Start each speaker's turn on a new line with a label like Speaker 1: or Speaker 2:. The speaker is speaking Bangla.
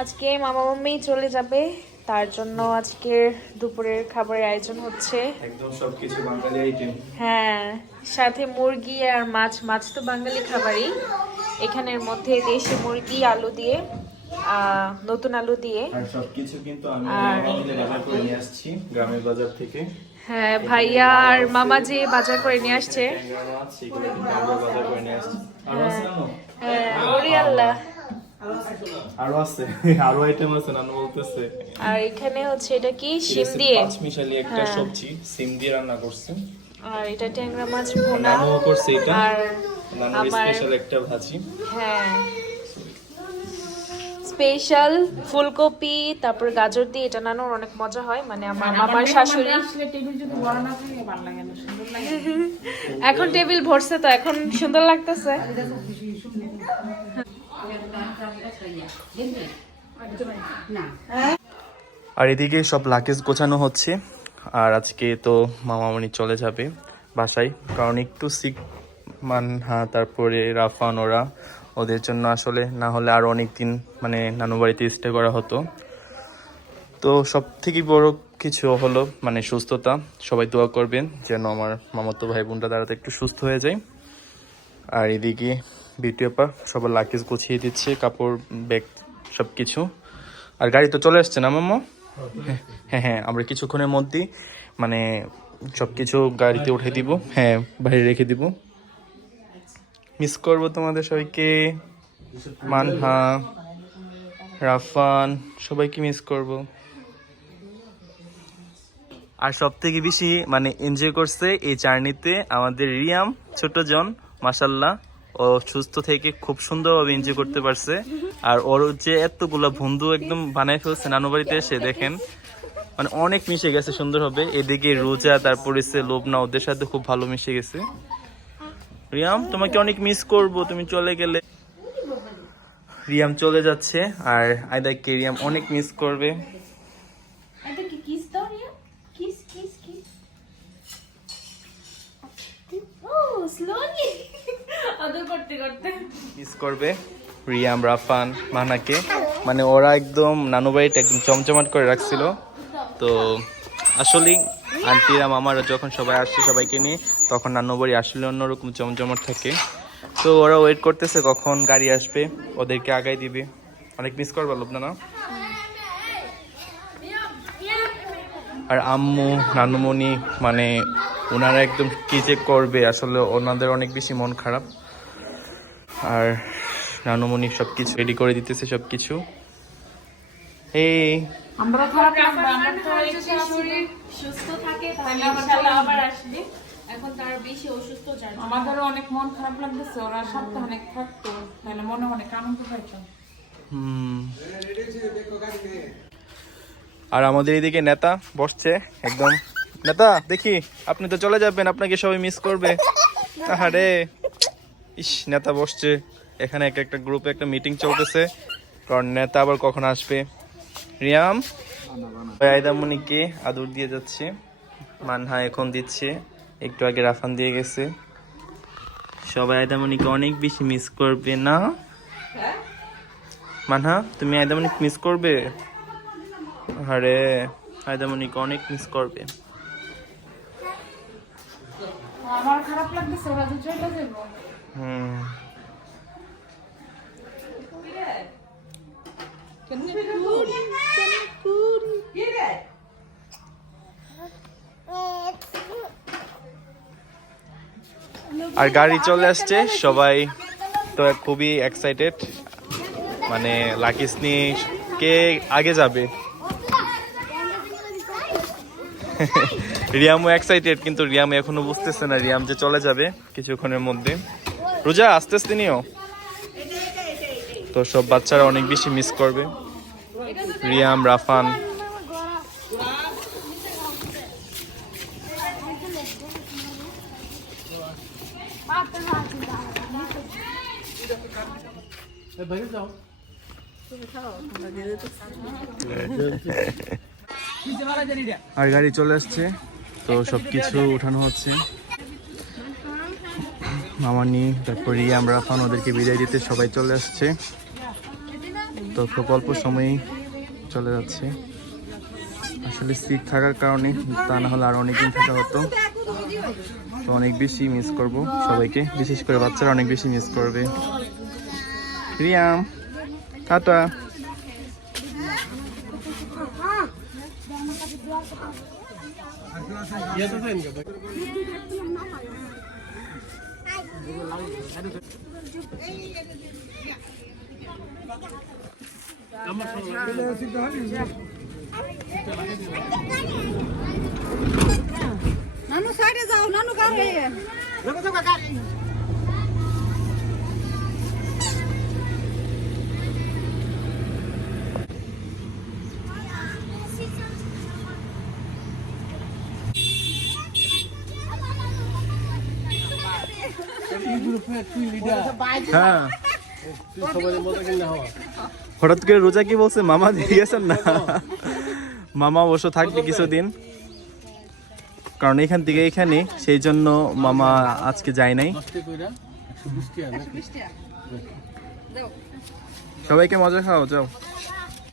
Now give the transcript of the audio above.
Speaker 1: আজকে মামা মাম্মি চলে যাবে তার জন্য আজকে দুপুরের খাবারের আয়োজন হচ্ছে।
Speaker 2: একদম সবকিছু বাঙালি আইটেম
Speaker 1: হ্যাঁ সাথে মুরগি আর মাছ মাছ তো বাঙালি খাবারই। এখানের মধ্যে দেশি মুরগি আলু দিয়ে নতুন আলু দিয়ে।
Speaker 2: আর সবকিছু কিন্তু আমি বাজার করে নিয়ে আসছি গ্রামের বাজার থেকে।
Speaker 1: হ্যাঁ ভাইয়া আর মামা যে বাজার করে নিয়ে আসছে।
Speaker 2: বাজার করে নিয়ে আরও আছে?
Speaker 1: হ্যাঁ আল্লাহ।
Speaker 2: আরও আছে আরও আইটেম আছে নানু বলতেছে।
Speaker 1: আর এখানে হচ্ছে এটা কি? শিম দিয়ে?
Speaker 2: পাঁচ মিশালি একটা
Speaker 1: হ্যাঁ।
Speaker 2: সবজি সিম দিয়ে রান্না করছে।
Speaker 1: আর এটা ট্যাংরা মাছ ভোনা।
Speaker 2: নানু করছে এটা।
Speaker 1: আর
Speaker 2: নানুর স্পেশাল একটা ভাজি।
Speaker 1: হ্যাঁ। স্পেশাল ফুলকপি তারপর গাজর দিয়ে এটা নানোর অনেক মজা হয় মানে আমার মামার শাশুড়ি। এখন টেবিল ভরছে তো এখন সুন্দর লাগতেছে।
Speaker 2: আর এদিকে সব লাকেজ গোছানো হচ্ছে আর আজকে তো মামামণি চলে যাবে বাসায় কারণ একটু সিক মান হ্যাঁ তারপরে রাফান ওরা ওদের জন্য আসলে, না হলে আর অনেক দিন মানে নানু বাড়িতে স্টে করা হতো। তো সব থেকে বড় কিছু হলো মানে সুস্থতা। সবাই দোয়া করবেন যেন আমার মামাতো ভাই বোনটা তাড়াতাড়ি একটু সুস্থ হয়ে যায়। আর এদিকে বিউটি আপা সবার লাকেজ গুছিয়ে দিচ্ছে, কাপড় ব্যাগ সব কিছু আর গাড়ি তো চলে আসছে না, মাম্মা? হ্যাঁ হ্যাঁ আমরা কিছুক্ষণের মধ্যেই মানে সব কিছু গাড়িতে উঠে দিব। হ্যাঁ বাইরে রেখে দিব। মিস করব তোমাদের সবাইকে। মানহা, রাফান, সবাইকে মিস করব। আর সব থেকে বেশি মানে এনজয় করছে এই জার্নিতে আমাদের রিয়াম, ছোট জন মাসাল্লাহ ও সুস্থ থেকে খুব সুন্দরভাবে এনজয় করতে পারছে। আর ওর যে এতগুলা বন্ধু একদম বানায় ফেলছে নানু বাড়িতে এসে দেখেন মানে অনেক মিশে গেছে সুন্দর হবে এদিকে রোজা, তারপরে সে লোবনা, ওদের সাথে খুব ভালো মিশে গেছে। রিয়াম তোমাকে অনেক মিস করব তুমি চলে গেলে। রিয়াম চলে যাচ্ছে আর আয়দাকে রিয়াম অনেক মিস করবে। মিস করবে রিয়াম রাফান মানাকে। মানে ওরা একদম নানু বাড়িটা একদম চমচমাট করে রাখছিল। তো আসলে আন্টিরা মামারা যখন সবাই আসছে সবাইকে নিয়ে, তখন নানু আসলে অন্যরকম জমজমট থাকে। তো ওরা ওয়েট করতেছে কখন গাড়ি আসবে, ওদেরকে আগাই দিবে। অনেক মিস করবে না আর আম্মু, নানুমণি মানে ওনারা একদম কি যে করবে, আসলে ওনাদের অনেক বেশি মন খারাপ। আর নানুমণি সব কিছু রেডি করে দিতেছে সব কিছু এই
Speaker 3: আমরা খারাপ আমরা তো
Speaker 1: শরীর সুস্থ থাকে তাহলে ইনশাআল্লাহ আবার আসবে। এখন তার বেশি অসুস্থ জানি
Speaker 3: আমাদেরও অনেক মন খারাপ লাগতেছে ওরা সপ্তাহ অনেক থাকতো তাহলে মনে অনেক আনন্দ পাইতাম
Speaker 2: হুম। আর আমাদের এদিকে নেতা বসছে একদম। নেতা দেখি আপনি তো চলে যাবেন আপনাকে সবাই মিস করবে। আরে ইস নেতা বসছে। এখানে এক একটা গ্রুপে একটা মিটিং চলতেছে। কারণ নেতা আবার কখন আসবে? রিয়াম আয়দামণিকে আদর দিয়ে যাচ্ছে। মানহা এখন দিচ্ছে একটু আগে রাফান দিয়ে গেছে। সবাই আয়দামণিকে অনেক বেশি মিস করবে না? মানহা তুমি আয়দামণিক মিস করবে? আরে আয়দামণিকে অনেক মিস করবে।
Speaker 3: আমার খারাপ লাগতেছে ওরা
Speaker 2: হুম। আর গাড়ি চলে আসছে সবাই তো খুবই এক্সাইটেড মানে লাকিসনি কে আগে যাবে? রিয়ামও এক্সাইটেড কিন্তু রিয়াম এখনও বুঝতেছে না রিয়াম যে চলে যাবে কিছুক্ষণের মধ্যে। রোজা আস্তে আস্তে নিও। তো সব বাচ্চারা অনেক বেশি মিস করবে। রিয়াম, রাফান। আর গাড়ি চলে আসছে, তো সব কিছু উঠানো হচ্ছে। মামানি তারপর রিয়া, আমরা এখন ওদেরকে বিদায় দিতে সবাই চলে আসছে। তো খুব অল্প সময়ই চলে যাচ্ছে। আসলে সিট থাকার কারণে তা না হলে আর অনেকদিন থাকা হতো। তো অনেক বেশি মিস করব সবাইকে। বিশেষ করে বাচ্চারা অনেক বেশি মিস করবে। রিয়াম টাটা।
Speaker 4: নানু সাইডে যাও নানু কার হয়ে
Speaker 2: হ্যাঁ। হঠাৎ করে রোজা কি বলছে? মামা দিয়ে গেছেন না। মামা অবশ্য থাকবে কিছুদিন। কারণ এখান থেকে এখানে, সেই জন্য মামা আজকে যায় নাই। সবাইকে মজা খাও, যাও।